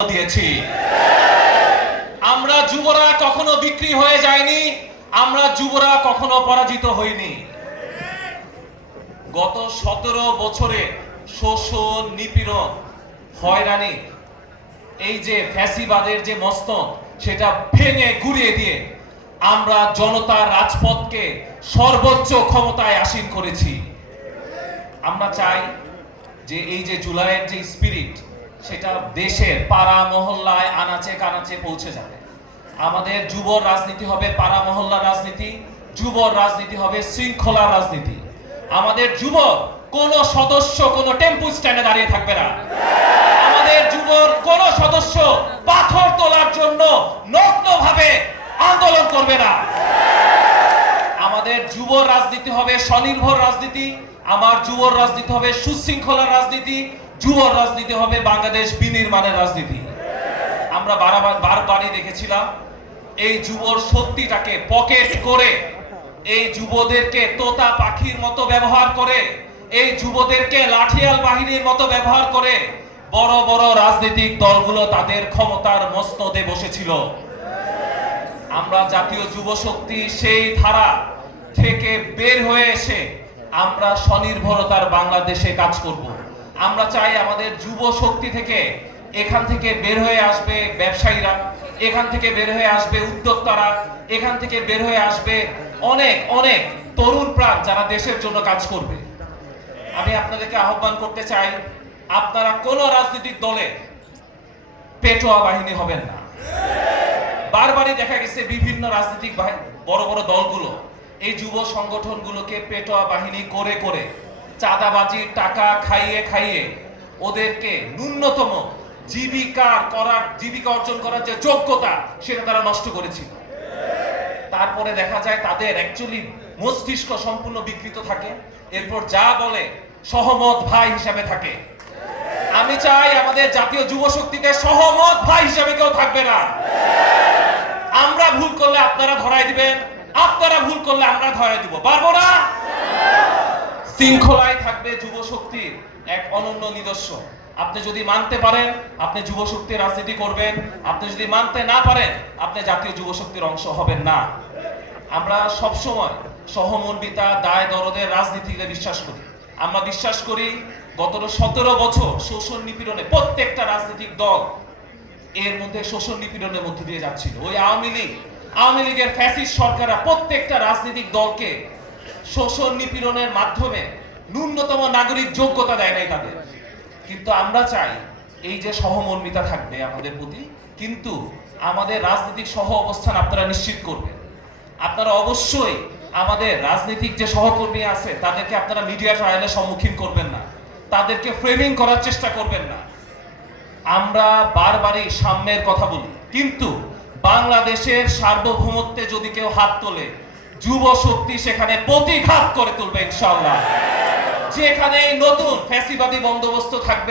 দিয়েছি। আমরা যুবরা কখনো বিক্রি হয়ে যায়নি, আমরা যুবরা কখনো পরাজিত হইনি। গত 17 বছরে শোষণ, নিপীড়ন, হয়রানি, এই যে ফ্যাসিবাদের যে মস্তক সেটা ভেঙে গুড়িয়ে দিয়ে আমরা জনতার রাজপথকে সর্বোচ্চ ক্ষমতায় আসীন করেছি। আমরা চাই যে এই যে জুলাইয়ের যে স্পিরিট সেটা দেশের পাড়া মহল্লায় আনাচে কানাচে পৌঁছে যাবে। আমাদের যুব রাজনীতি হবে পাড়া মহল্লা রাজনীতি, যুব রাজনীতি হবে শৃঙ্খলা রাজনীতি। আমাদের যুব কোন সদস্য কোন টেম্পু স্ট্যান্ডে দাঁড়িয়ে থাকবে না। আমাদের যুবর কোন সদস্য পাথর তোলার জন্য নগ্নভাবে আন্দোলন করবে না। আমাদের যুব রাজনীতি হবে স্বনির্ভর রাজনীতি, আমার যুব রাজনীতি হবে সুশৃঙ্খলা রাজনীতি, যুব রাজনীতি হবে বাংলাদেশ বিনির্মাণের রাজনীতি। আমরা বারবারই দেখেছিলাম এই যুবর শক্তিটাকে পকেট করে, এই যুবদেরকে তোতা পাখির মতো ব্যবহার করে, এই যুবদেরকে লাঠিয়াল বাহিনীর মতো ব্যবহার করে বড় বড় রাজনৈতিক দলগুলো তাদের ক্ষমতার মসনদে বসেছিল। আমরা জাতীয় যুব শক্তি সেই ধারা থেকে বের হয়ে এসে আমরা স্বনির্ভরতার বাংলাদেশে কাজ করব। আমরা চাই আমাদের যুব শক্তি থেকে এখান থেকে বের হয়ে আসবে ব্যবসায়ীরা, এখান থেকে বের হয়ে আসবে উদ্যোক্তারা, এখান থেকে বের হয়ে আসবে অনেক অনেক তরুণ প্রাণ যারা দেশের জন্য কাজ করবে। আমি আপনাদেরকে আহ্বান করতে চাই, আপনারা কোন রাজনৈতিক দলে পেটোয়া বাহিনী হবেন না। বারবারই দেখা গেছে বিভিন্ন রাজনৈতিক বড় বড় দলগুলো এই যুব সংগঠনগুলোকে পেটোয়া বাহিনী করে করে চাঁদাবাজি টাকা খাইয়ে খাইয়ে ওদেরকে ন্যূনতম জীবিকা অর্জন করার যে যোগ্যতা সেটা তারা নষ্ট করেছিল। তারপরে দেখা যায় তাদের অ্যাকচুয়ালি মস্তিষ্ক সম্পূর্ণ বিকৃত থাকে, এরপর যা বলে সহমত ভাই হিসাবে থাকে। আমি চাই আমাদের জাতীয় যুব শক্তিতে সহমত ভাই হিসাবে কেউ থাকবে না। আমরা ভুল করলে আপনারা ধরাই দিবেন, আপনারা ভুল করলে আমরা ধরাই দিব, পারবো না। শৃঙ্খলায় থাকবে যুব শক্তির এক অনন্য নিদর্শন। আপনি যদি মানতে পারেন আপনি যুব শক্তির রাজনীতি করবেন, আপনি যদি মানতে না পারেন আপনি জাতীয় যুব শক্তির অংশ হবেন না। আমরা সবসময় সহমর্মিতা, দায় দরদের রাজনীতিতে বিশ্বাস করি। আমরা বিশ্বাস করি গত 17 বছর শোষণ নিপীড়নে প্রত্যেকটা রাজনৈতিক দল এর মধ্যে শোষণ নিপীড়নের মধ্যে দিয়ে যাচ্ছিল। ওই আওয়ামী লীগের ফ্যাসিস্ট সরকাররা প্রত্যেকটা রাজনৈতিক দলকে শোষণ নিপীড়নের মাধ্যমে ন্যূনতম নাগরিক যোগ্যতা দেয় নাই তাদের। কিন্তু আমরা চাই এই যে সহমর্মিতা থাকবে আমাদের প্রতি, কিন্তু আমাদের রাজনৈতিক সহ অবস্থান আপনারা নিশ্চিত করবেন। আপনারা অবশ্যই আমাদের রাজনৈতিক যে সহকর্মী আছে তাদেরকে আপনারা মিডিয়া ট্রায়ালের সম্মুখীন করবেন না, তাদেরকে ফ্রেমিং করার চেষ্টা করবেন না। আমরা বারবারই সাম্যের কথা বলি, কিন্তু বাংলাদেশের সার্বভৌমত্বে যদি কেউ হাত তোলে যুব শক্তি সেখানে প্রতিঘাত করে তুলবে ইনশাআল্লাহ। যেখানে নতুন ফ্যাসিবাদী বন্দোবস্ত থাকবে